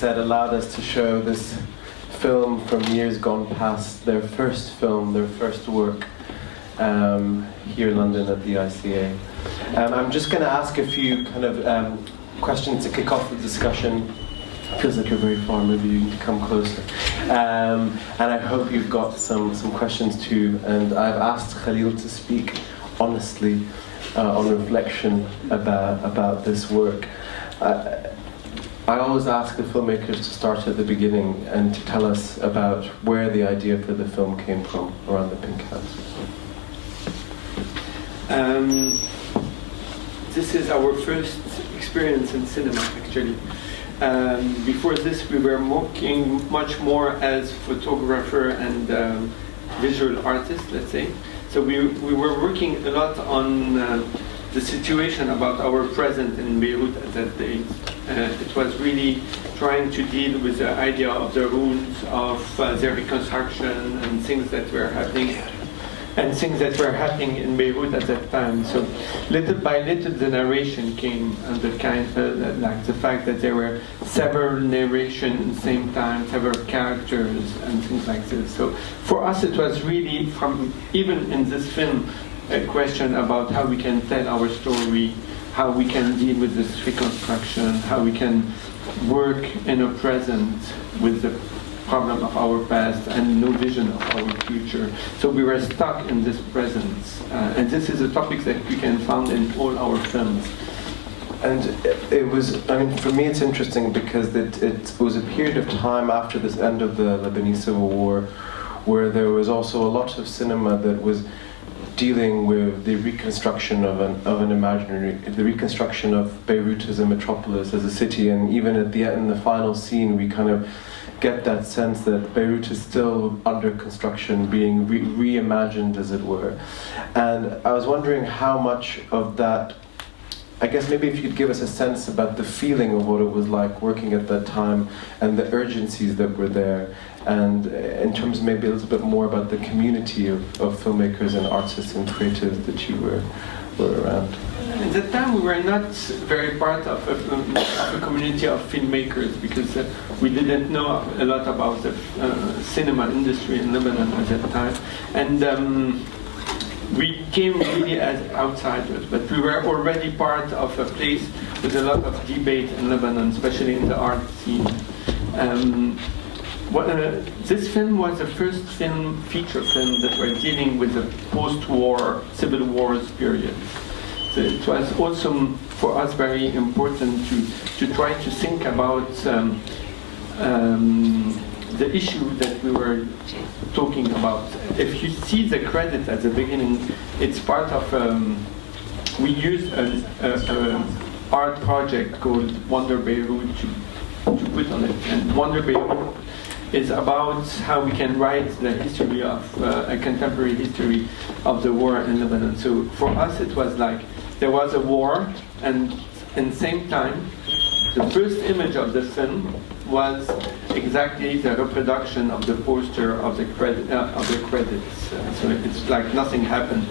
said, allowed us to show this film from years gone past, their first film, their first work, here in London at the ICA. I'm just going to ask a few kind of questions to kick off the discussion. Feels like you're very far, maybe you can come closer. And I hope you've got some questions too. And I've asked Khalil to speak honestly on reflection about this work. I always ask the filmmakers to start at the beginning and to tell us about where the idea for the film came from around the Pink House. This is our first experience in cinema, actually. Before this, we were working much more as photographer and visual artist, let's say. So we were working a lot on the situation about our present in Beirut at that day. It was really trying to deal with the idea of the rules of the reconstruction and things that were happening. And things that were happening in Beirut at that time. So little by little the narration came, and the kind like the fact that there were several narrations at the same time, several characters and things like this. So for us it was really, from even in this film, a question about how we can tell our story, how we can deal with this reconstruction, how we can work in a present with the problem of our past and no vision of our future. So we were stuck in this presence. And this is a topic that we can find in all our films. And it was, I mean, for me it's interesting because it was a period of time after this end of the Lebanese Civil War where there was also a lot of cinema that was dealing with the reconstruction of an imaginary, the reconstruction of Beirut as a metropolis, as a city, and even at the end, in the final scene, we kind of get that sense that Beirut is still under construction, being reimagined, as it were. And I was wondering how much of that, I guess maybe if you could give us a sense about the feeling of what it was like working at that time and the urgencies that were there, and in terms of maybe a little bit more about the community of filmmakers and artists and creatives that you were around. At that time we were not very part of a community of filmmakers because we didn't know a lot about the cinema industry in Lebanon at that time. And we came really as outsiders, but we were already part of a place with a lot of debate in Lebanon, especially in the art scene. This film was the first feature film that were dealing with the post-war, civil wars period. So it was also for us very important to try to think about the issue that we were talking about. If you see the credit at the beginning, it's part of, we used an art project called Wonder Beirut to put on it. And Wonder Beirut is about how we can write the history of, a contemporary history of the war in Lebanon. So for us it was like, there was a war, and at the same time, the first image of the film was exactly the reproduction of the poster of the credits. So it's like nothing happened.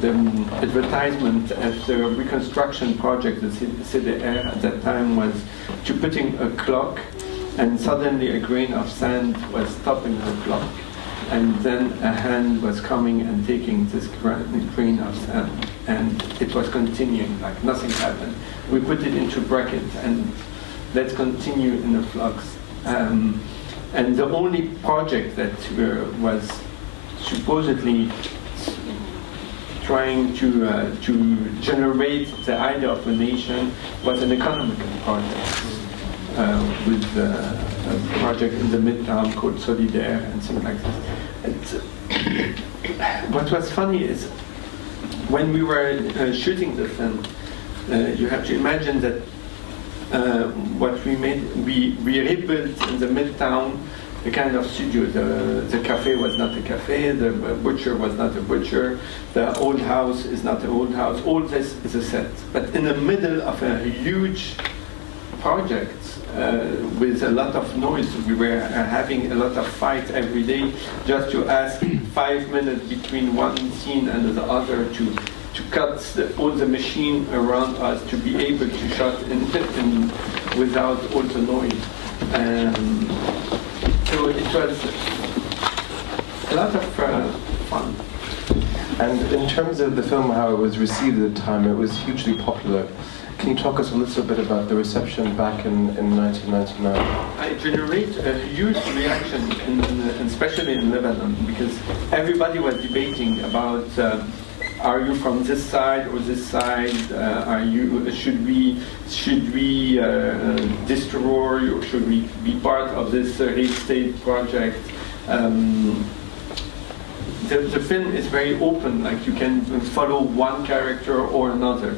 The advertisement at the reconstruction project, the CDR at that time, was to putting a clock, and suddenly a grain of sand was stopping the clock, and then a hand was coming and taking this grain of sand, and it was continuing like nothing happened. We put it into bracket and let's continue in the flux. And the only project that was supposedly trying to generate the idea of a nation was an economical project with a project in the Midtown called Solidaire and things like this. And what was funny is when we were shooting the film, you have to imagine that what we made, we rebuilt in the Midtown a kind of studio. The cafe was not a cafe, the butcher was not a butcher, the old house is not an old house. All this is a set. But in the middle of a huge project with a lot of noise, we were having a lot of fights every day just to ask 5 minutes between one scene and the other to cut all the machine around us to be able to shot in without all the noise. So it was a lot of fun. And in terms of the film, how it was received at the time, it was hugely popular. Can you talk us a little bit about the reception back in 1999? I generate a huge reaction, especially in Lebanon, because everybody was debating about are you from this side or this side? Should we destroy or should we be part of this Red State project? The film is very open, like you can follow one character or another.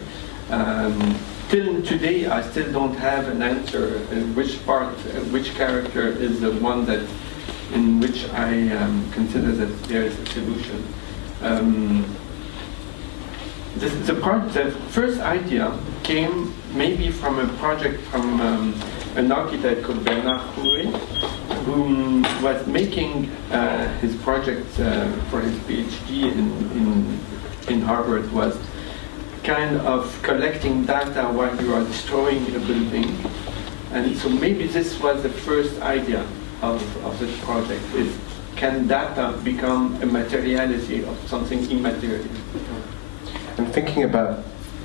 Till today, I still don't have an answer which character is the one in which I consider that there is a solution. The first idea came maybe from a project from an architect called Bernard Coury, who was making his project for his PhD in Harvard, was kind of collecting data while you are destroying a building. And so maybe this was the first idea of this project, is can data become a materiality of something immaterial? And thinking about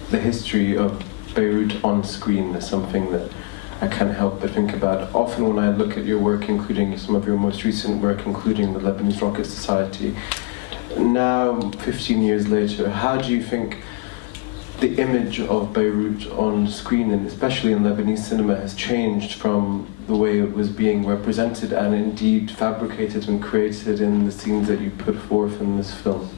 the history of Beirut on screen is something that I can't help but think about. Often when I look at your work, including some of your most recent work, including the Lebanese Rocket Society, now 15 years later, how do you think the image of Beirut on screen, and especially in Lebanese cinema, has changed from the way it was being represented and indeed fabricated and created in the scenes that you put forth in this film?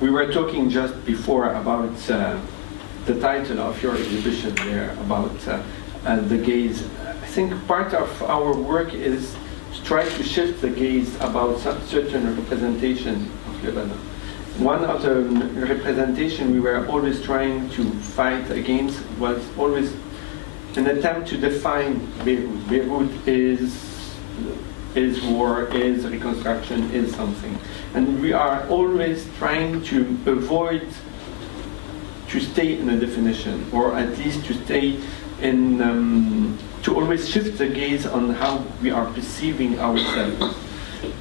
We were talking just before about the title of your exhibition there, about the gaze. I think part of our work is to try to shift the gaze about some certain representation of Lebanon. One of the representation we were always trying to fight against was always an attempt to define Beirut. Beirut is war, is reconstruction, is something. And we are always trying to avoid to stay in a definition, or at least to stay in, to always shift the gaze on how we are perceiving ourselves.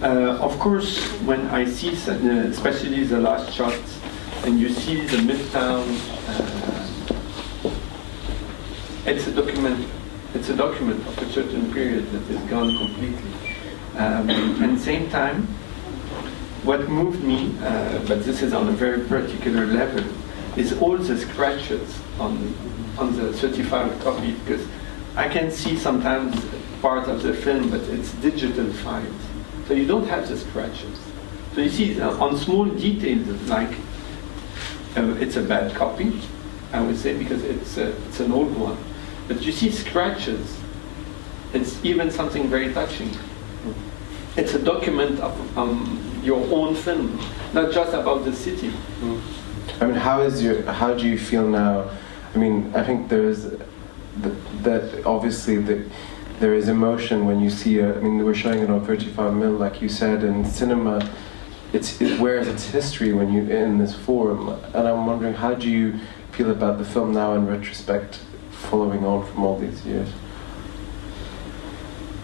Of course, when I see, especially the last shots, and you see the midtown, it's a document of a certain period that is gone completely. And at the same time, what moved me, but this is on a very particular level, is all the scratches on the certified copy, because I can see sometimes part of the film, but it's digital files. So you don't have the scratches. So you see on small details, like it's a bad copy, I would say, because it's an old one. But you see scratches, it's even something very touching. It's a document of your own film, not just about the city. I mean, how do you feel now? I mean, I think there's that obviously there is emotion when you see I mean, we're showing it on 35mm, like you said, in cinema. It wears its history when you in this forum, and I'm wondering, how do you feel about the film now in retrospect, following on from all these years?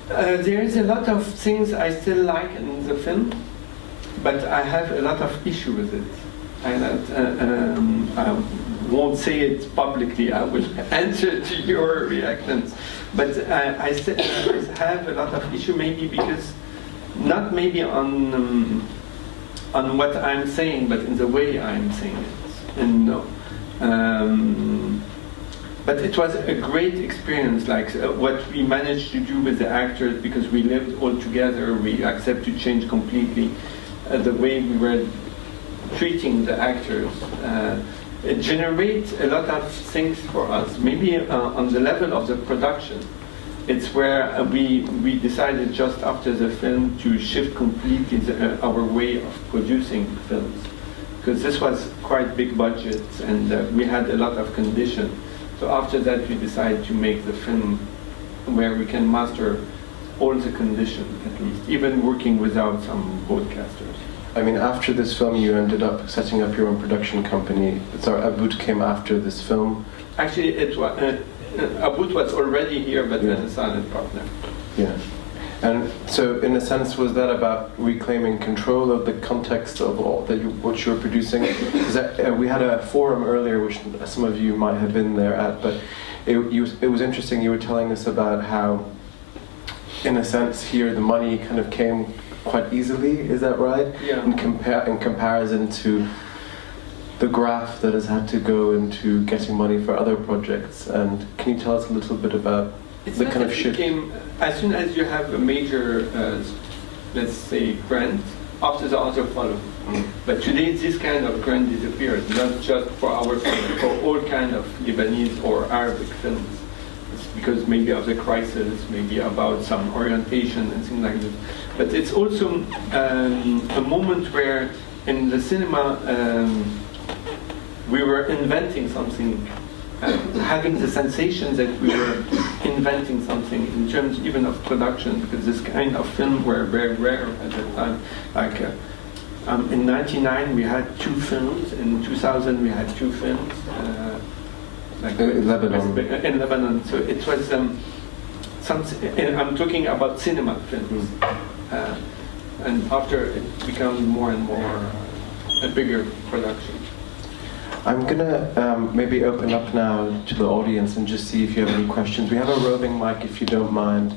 There is a lot of things I still like in the film, but I have a lot of issue with it. I won't say it publicly. I will answer to your reactions, but I have a lot of issue, maybe because not maybe on what I'm saying, but in the way I'm saying it. And but it was a great experience, like what we managed to do with the actors, because we lived all together. We accept to change completely the way we were treating the actors. It generates a lot of things for us. Maybe on the level of the production, it's where we decided just after the film to shift completely our way of producing films, because this was quite big budgets and we had a lot of conditions. So after that, we decided to make the film where we can master all the conditions, at least, even working without some broadcasters. I mean, after this film, you ended up setting up your own production company. So Aboud came after this film. Actually, it was Aboud was already here, but Yeah. as a silent partner. Yeah. And so, in a sense, was that about reclaiming control of the context of all that what you were producing? Because we had a forum earlier, which some of you might have been there at, but it was interesting. You were telling us about how, in a sense, here the money kind of came quite easily. Is that right? Yeah. In comparison to the graph that has had to go into getting money for other projects. And can you tell us a little bit about the kind of shift? As soon as you have a major, let's say, grant, after the other follow. But today this kind of grant disappeared, not just for our film, for all kind of Lebanese or Arabic films. It's because maybe of the crisis, maybe about some orientation and things like this. But it's also a moment where in the cinema we were inventing something, having the sensation that we were inventing something in terms even of production, because this kind of film were very rare at that time. Like in '99 we had 2 films, in 2000 we had 2 films. Like in Lebanon. In Lebanon, so it was something. And I'm talking about cinema films, and after it became more and more a bigger production. I'm gonna maybe open up now to the audience and just see if you have any questions. We have a roving mic, if you don't mind.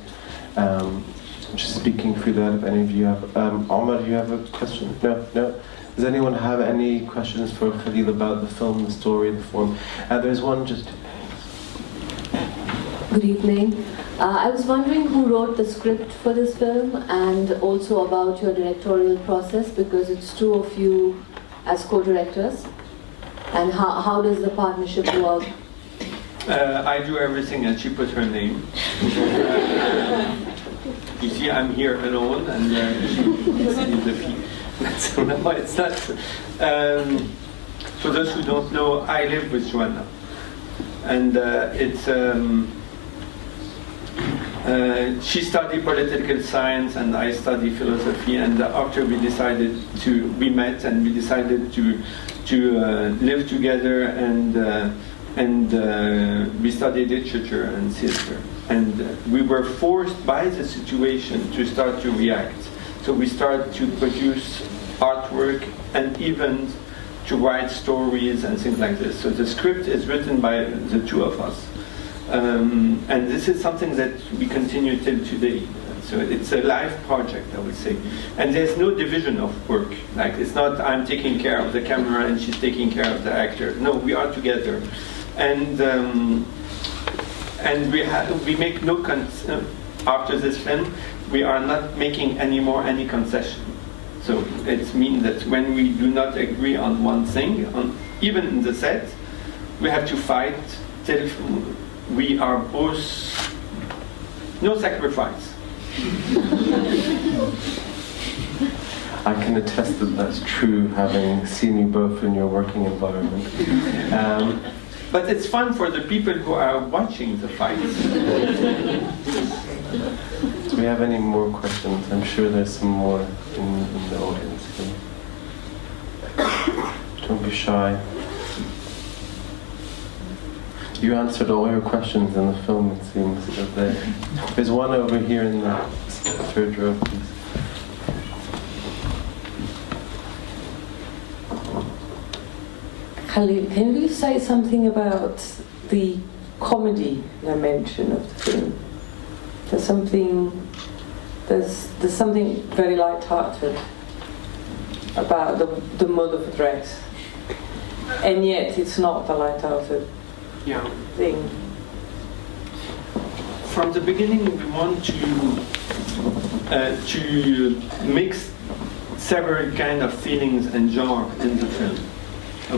Just speaking through that, if any of you have. Omar, do you have a question? No. Does anyone have any questions for Khalil about the film, the story, the form? There's one just. Good evening. I was wondering who wrote the script for this film, and also about your directorial process, because it's 2 of you as co-directors. And how does the partnership work? I do everything and she put her name. You see, I'm here alone and she's the fee. No, it's not. For those who don't know, I live with Joanna. And she studied political science and I study philosophy, and after we met and we decided to live together, and we studied literature and theater, and we were forced by the situation to start to react. So we started to produce artwork and even to write stories and things like this. So the script is written by the 2 of us. And this is something that we continue till today. So it's a live project, I would say. And there's no division of work. Like, it's not I'm taking care of the camera and she's taking care of the actor. No, we are together. And we make no after this film, we are not making anymore any concession. So it means that when we do not agree on one thing, even in the set, we have to fight till we are both, no sacrifice. I can attest that that's true, having seen you both in your working environment. But it's fun for the people who are watching the fights. Do we have any more questions? I'm sure there's some more in the audience here. Don't be shy. You answered all your questions in the film, it seems. There's one over here in the 3rd row, please. Khalil, can you say something about the comedy dimension of the film? There's something very light-hearted about the mode of address, and yet it's not a light-hearted thing. From the beginning, we want to mix several kind of feelings and genre in the film.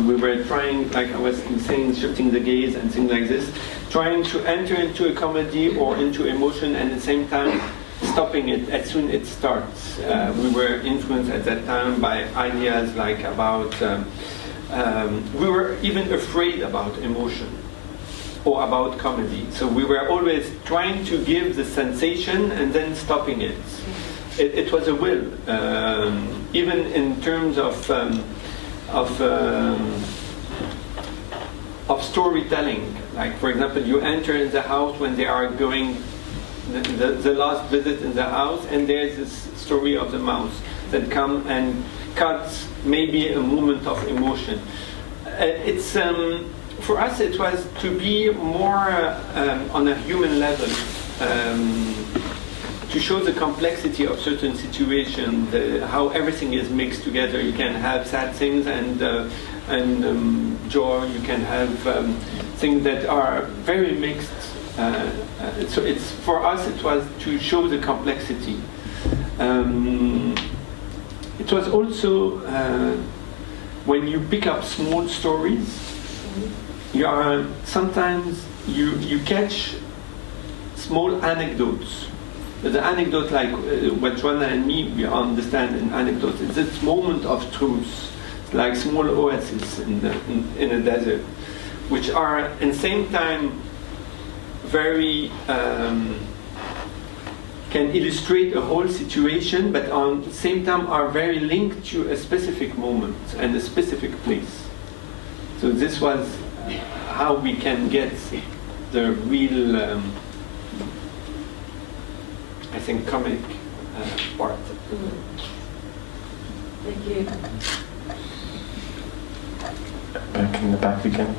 We were trying, like I was saying, shifting the gaze and things like this, trying to enter into a comedy or into emotion, and at the same time stopping it as soon as it starts. We were influenced at that time by ideas like about, we were even afraid about emotion or about comedy. So we were always trying to give the sensation and then stopping it. it was a will, even in terms of storytelling. Like, for example, you enter in the house when they are going the last visit in the house, and there's this story of the mouse that come and cuts maybe a moment of emotion. It's for us it was to be more on a human level, to show the complexity of certain situations, how everything is mixed together. You can have sad things and joy. You can have things that are very mixed. So it's, for us, it was to show the complexity. It was also when you pick up small stories, you are sometimes you catch small anecdotes. But the anecdote, like what Joanna and me, we understand in anecdotes, it's this moment of truth, like small oases in a desert, which are at the same time very can illustrate a whole situation, but on the same time are very linked to a specific moment and a specific place. So this was how we can get the real, I think, comic part. Thank you. Back in the back again.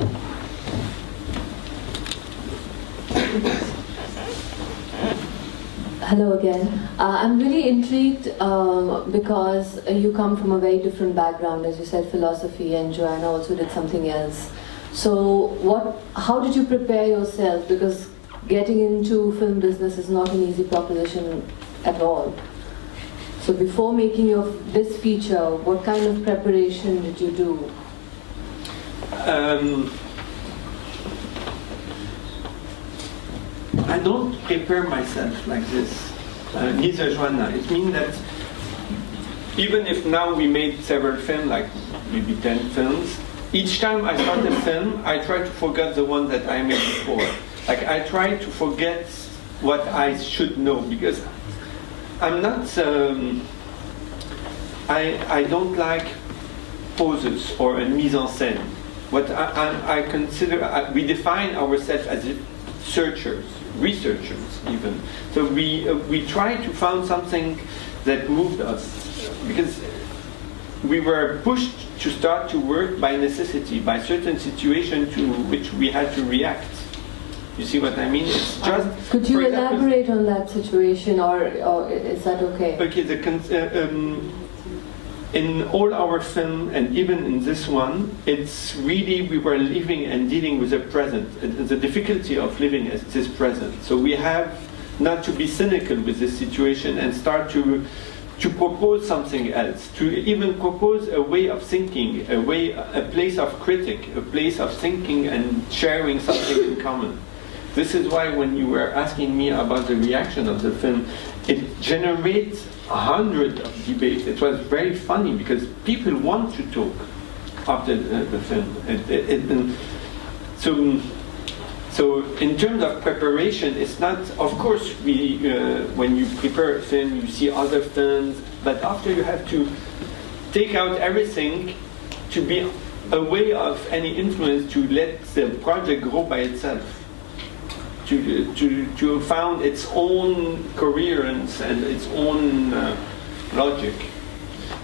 Hello again. I'm really intrigued because you come from a very different background, as you said, philosophy, and Joanna also did something else. So how did you prepare yourself? Because getting into film business is not an easy proposition at all. So before making this feature, what kind of preparation did you do? I don't prepare myself like this, neither Joanna. It means that even if now we made several films, like maybe 10 films, each time I start a film, I try to forget the one that I made before. Like, I try to forget what I should know, because I'm not, I don't like poses or a mise en scène. What I consider, we define ourselves as searchers, researchers even. So we try to find something that moved us, because we were pushed to start to work by necessity, by certain situation to which we had to react. You see what I mean? It's just. Could you elaborate on that situation, or is that okay? Okay. In all our film, and even in this one, it's really we were living and dealing with the present, the difficulty of living as this present. So we have not to be cynical with this situation and start to propose something else, to even propose a way of thinking, a place of critic, a place of thinking and sharing something in common. This is why when you were asking me about the reaction of the film, it generates 100 of debates. It was very funny because people want to talk after the film. So in terms of preparation, it's not, of course, when you prepare a film, you see other films, but after you have to take out everything to be aware of any influence, to let the project grow by itself, to found its own coherence and its own logic.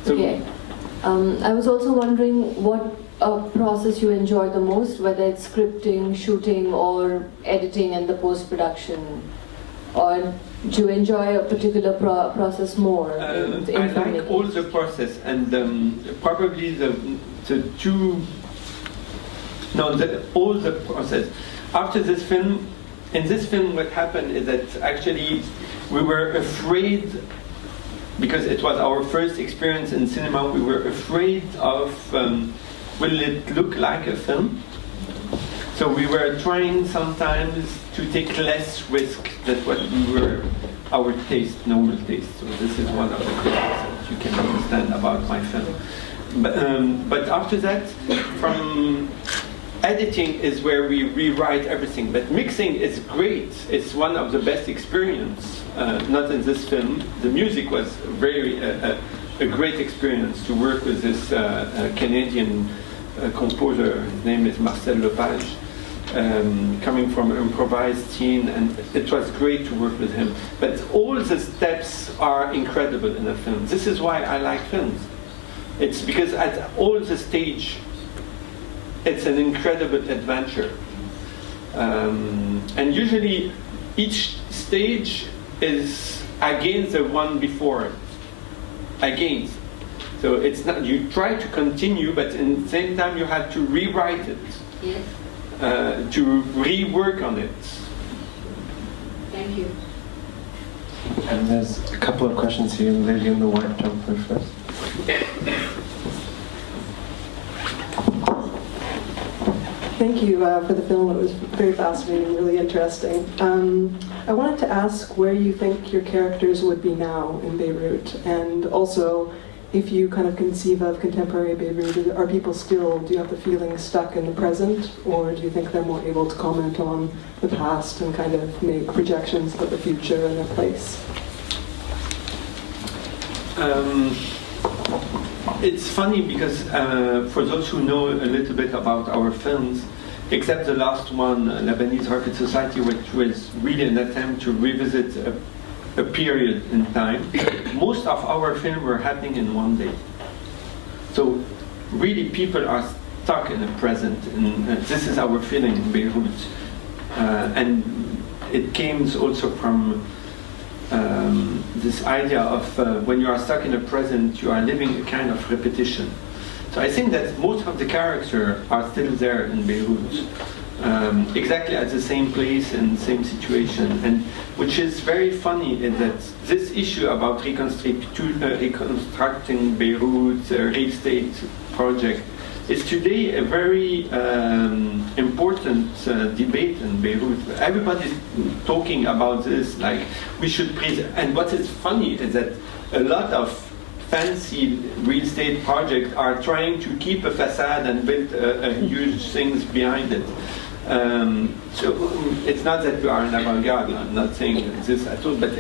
So, okay. I was also wondering what process you enjoy the most, whether it's scripting, shooting, or editing and the post-production, or do you enjoy a particular process more? I like all the process, and probably all the process. After this film, in this film, what happened is that actually we were afraid, because it was our first experience in cinema, we were afraid of will it look like a film? So we were trying sometimes to take less risk than what we were, our taste, normal taste. So this is one of the critics that you can understand about my film. But after that, editing is where we rewrite everything, but mixing is great. It's one of the best experience. Not in this film. The music was very a great experience to work with this Canadian composer. His name is Marcel Lepage, coming from an improvised scene, and it was great to work with him. But all the steps are incredible in a film. This is why I like films. It's because at all the stage, it's an incredible adventure. And usually each stage is against the one before it. Against. So it's not, you try to continue, but at the same time you have to rewrite it. Yes. To rework on it. Thank you. And there's a couple of questions here. Lady in the white jumper first. Thank you for the film. It was very fascinating, really interesting. I wanted to ask where you think your characters would be now in Beirut, and also if you kind of conceive of contemporary Beirut, are people still, do you have the feeling stuck in the present, or do you think they're more able to comment on the past and kind of make projections about the future and their place? It's funny because for those who know a little bit about our films, except the last one, Lebanese Rocket Society, which was really an attempt to revisit a period in time, most of our films were happening in one day. So really people are stuck in the present, and this is our feeling in Beirut. And it came also from this idea of when you are stuck in the present, you are living a kind of repetition. So I think that most of the characters are still there in Beirut, exactly at the same place and same situation. And which is very funny is that this issue about reconstructing Beirut, real estate project, is today a very important debate in Beirut. Everybody's talking about this, like we should present. And what is funny is that a lot of fancy real estate projects are trying to keep a facade and build a huge things behind it. So it's not that we are an avant-garde. I'm not saying this at all, but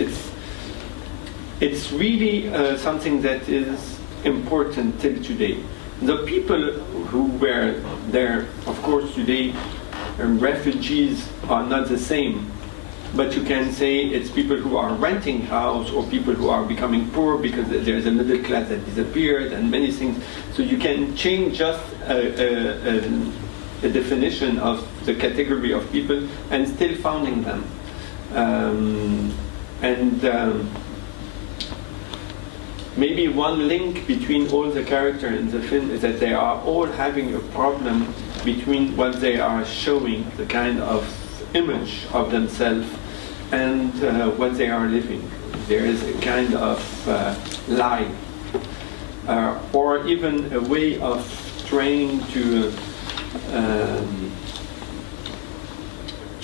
it's really something that is important till today. The people who were there, of course, today, refugees are not the same. But you can say it's people who are renting house or people who are becoming poor because there's a middle class that disappeared and many things. So you can change just a definition of the category of people and still founding them. Maybe one link between all the characters in the film is that they are all having a problem between what they are showing, the kind of image of themselves, and what they are living. There is a kind of lie, or even a way of trying to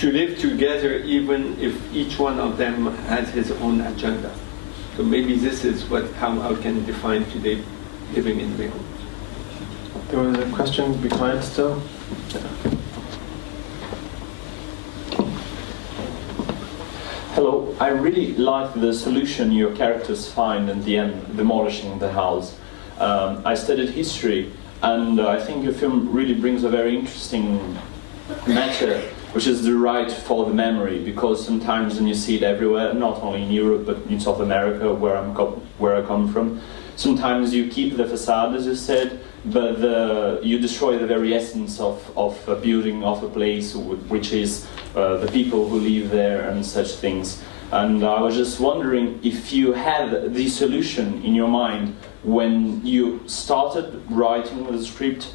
live together, even if each one of them has his own agenda. So maybe this is how I can define today living in Beirut. There was a question behind still. Hello, I really like the solution your characters find in the end, demolishing the house. I studied history, and I think your film really brings a very interesting matter, which is the right for the memory, because sometimes when you see it everywhere, not only in Europe but in South America, where I come from, sometimes you keep the facade, as you said, but you destroy the very essence of a building, of a place, which is the people who live there and such things. And I was just wondering if you had the solution in your mind when you started writing the script,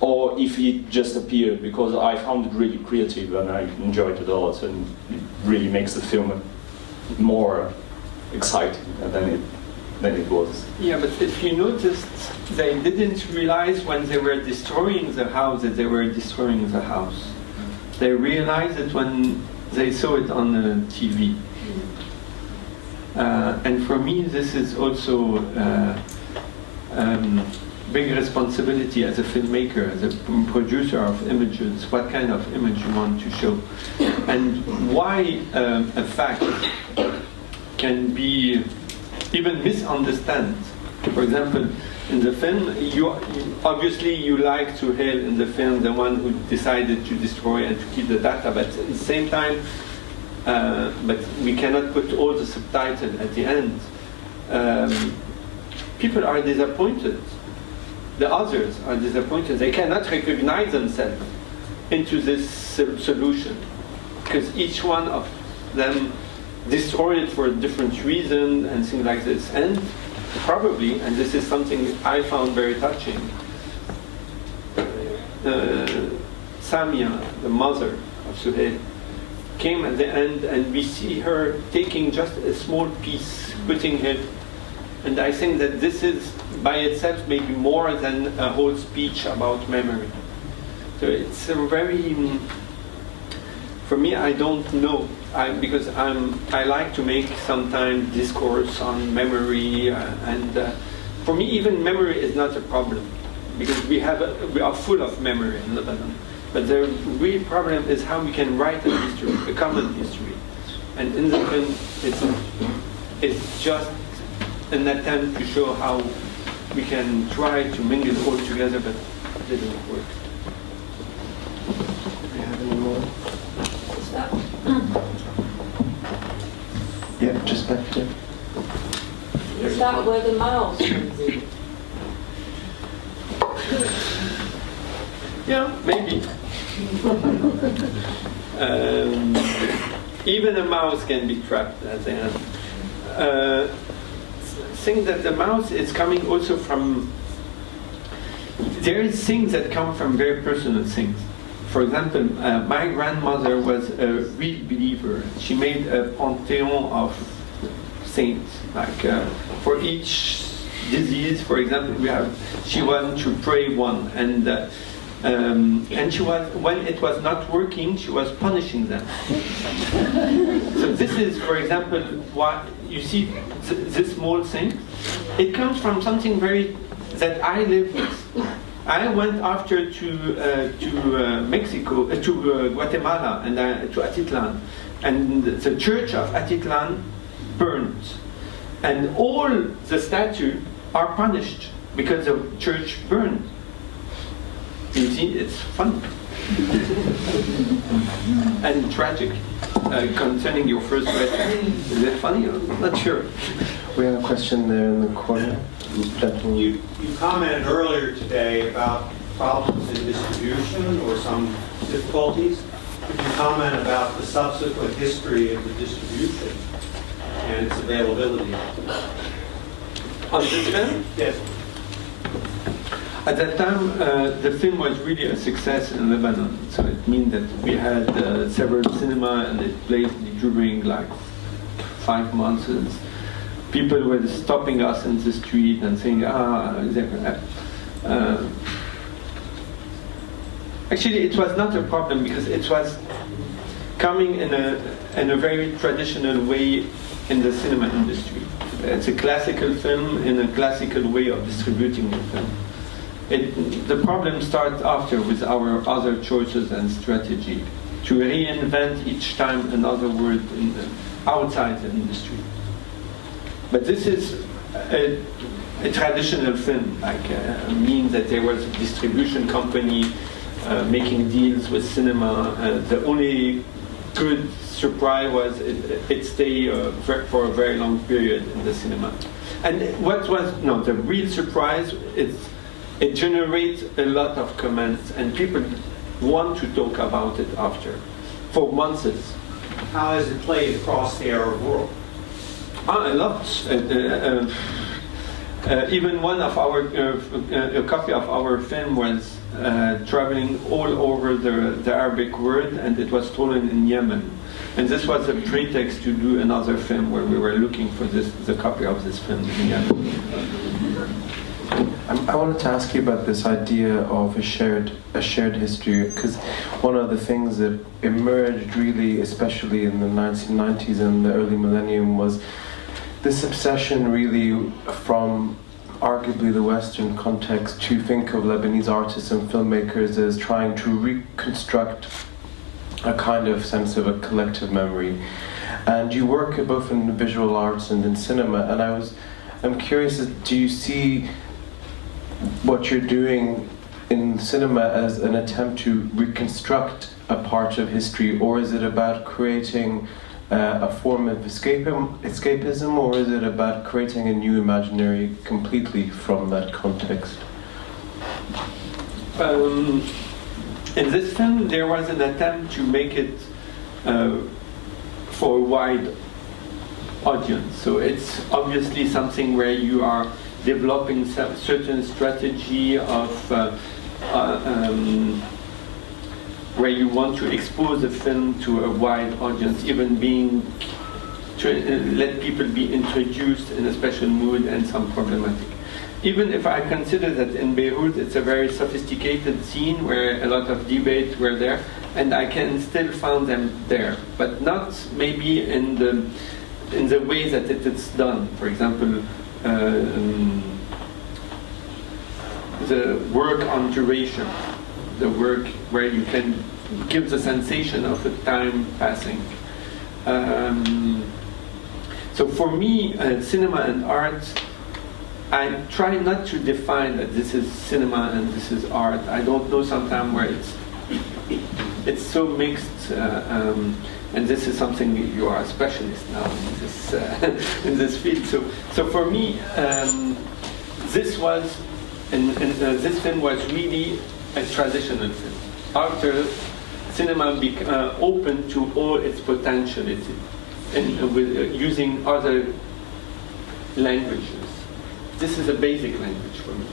or if it just appeared, because I found it really creative and I enjoyed it a lot, and it really makes the film more exciting than it was. Yeah, but if you noticed, they didn't realize when they were destroying the house that they were destroying the house. They realized it when they saw it on the TV. And for me, this is also big responsibility as a filmmaker, as a producer of images, what kind of image you want to show, and why a fact can be even misunderstood. For example, in the film, obviously you like Suhail in the film, the one who decided to destroy and to keep the data, but at the same time, but we cannot put all the subtitles at the end. People are disappointed. The others are disappointed. They cannot recognize themselves into this solution because each one of them destroyed it for a different reason and things like this. And probably, and this is something I found very touching, Samia, the mother of Suhail, came at the end and we see her taking just a small piece, putting it, and I think that this is by itself maybe more than a whole speech about memory. So it's a very, for me, I don't know, because I like to make sometimes discourse on memory, and for me even memory is not a problem, because we are full of memory in Lebanon. But the real problem is how we can write a history, a common history. And in the film, it's just an attempt to show how we can try to mingle all together, but it didn't work. Do we have any more? Yeah, just back there. Is that where the mouse comes in? Yeah, maybe. Even a mouse can be trapped at the end. Think that the mouse is coming also from, there is things that come from very personal things. For example, my grandmother was a real believer. She made a pantheon of saints. Like for each disease, for example, she wanted to pray one, and she was, when it was not working, she was punishing them. So this is, for example, what you see, this small thing. It comes from something very that I live with. I went after to Mexico, to Guatemala, and to Atitlan, and the church of Atitlan burned, and all the statues are punished because the church burned. You see, it's fun and tragic. Concerning your first question, is it funny? I'm not sure. We have a question there in the corner. You commented earlier today about problems in distribution or some difficulties. Could you comment about the subsequent history of the distribution and its availability? On this film? Yes. At that time, the film was really a success in Lebanon. So it means that we had several cinema, and it played during like 5 months. People were stopping us in the street and saying, actually it was not a problem because it was coming in a very traditional way in the cinema industry. It's a classical film in a classical way of distributing the film. The problem starts after with our other choices and strategy to reinvent each time another word outside the industry. But this is a traditional film, like means that there was a distribution company making deals with cinema. The only good surprise was it stayed for a very long period in the cinema. And the real surprise is it generates a lot of comments, and people want to talk about it after, for months. How has it played across the Arab world? A lot. Even one of our, a copy of our film was traveling all over the Arabic world, and it was stolen in Yemen. And this was a pretext to do another film where we were looking for the copy of this film in Yemen. I wanted to ask you about this idea of a shared history, because one of the things that emerged really, especially in the 1990s and the early millennium, was this obsession really from arguably the Western context, to think of Lebanese artists and filmmakers as trying to reconstruct a kind of sense of a collective memory. And you work both in visual arts and in cinema, and I'm curious, do you see what you're doing in cinema as an attempt to reconstruct a part of history, or is it about creating a form of escapism, or is it about creating a new imaginary completely from that context? In this film, there was an attempt to make it for a wide audience. So it's obviously something where you are developing some certain strategy of where you want to expose the film to a wide audience, even let people be introduced in a special mood and some problematic. Even if I consider that in Beirut it's a very sophisticated scene where a lot of debate were there, and I can still find them there, but not maybe in the way that it is done. For example, the work on duration, the work where you can give the sensation of the time passing. So for me, cinema and art, I try not to define that this is cinema and this is art. I don't know sometimes where it's so mixed, and this is something you are a specialist now in this in this field. So for me, this was this film was really a transitional film. After cinema open to all its potentiality, and with using other languages. This is a basic language for me.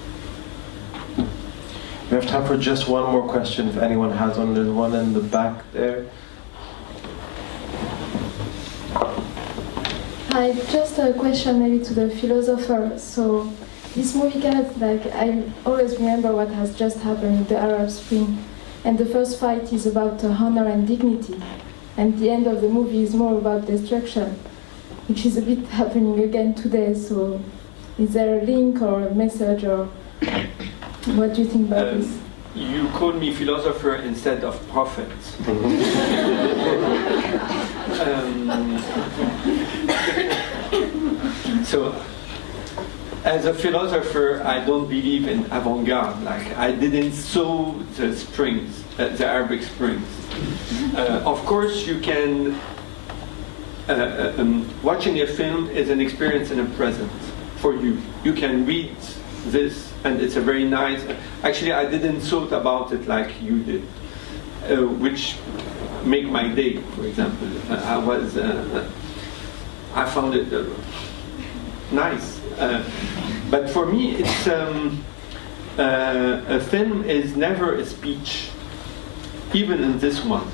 We have time for just one more question, if anyone has one. There's one in the back there. Hi, just a question maybe to the philosopher. So this movie kind of like, I always remember what has just happened with the Arab Spring. And the first fight is about honor and dignity. And the end of the movie is more about destruction, which is a bit happening again today. So is there a link or a message, or what do you think about this? You call me philosopher instead of prophet. So, as a philosopher, I don't believe in avant-garde. Like, I didn't sow the springs, the Arabic Springs. Of course, you can. Watching a film is an experience in a present for you. You can read this, and it's a very nice. Actually, I didn't thought about it like you did, which make my day. For example, I found it nice. But for me, it's a film is never a speech, even in this one.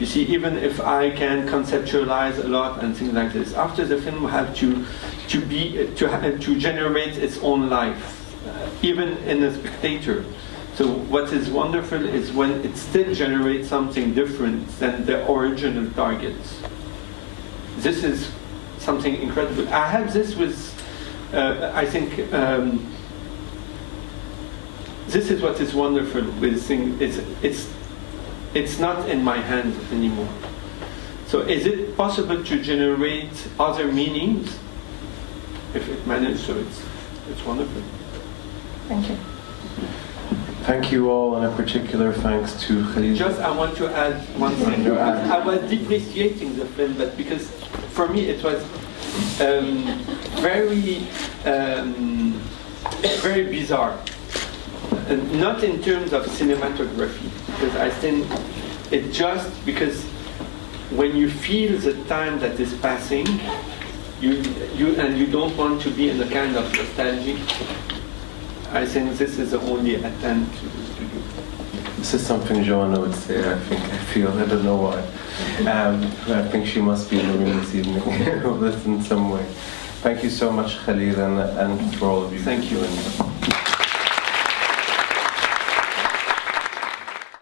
You see, even if I can conceptualize a lot and things like this, after the film have to generate its own life, even in a spectator. So what is wonderful is when it still generates something different than the original targets. This is something incredible. I have this with. I think this is what is wonderful with this thing. It's not in my hand anymore. So is it possible to generate other meanings? If it manages, so it's wonderful. Thank you. Thank you all, and a particular thanks to Khalil. Just I want to add one thing. I was depreciating the film, but because for me it was very bizarre. Not in terms of cinematography, because I think it just because when you feel the time that is passing, you don't want to be in a kind of nostalgia. I think this is the only attempt to do. This is something Joanna would say, I don't know why. I think she must be in the room this evening with this in some way. Thank you so much, Khalil, and for all of you. Thank you.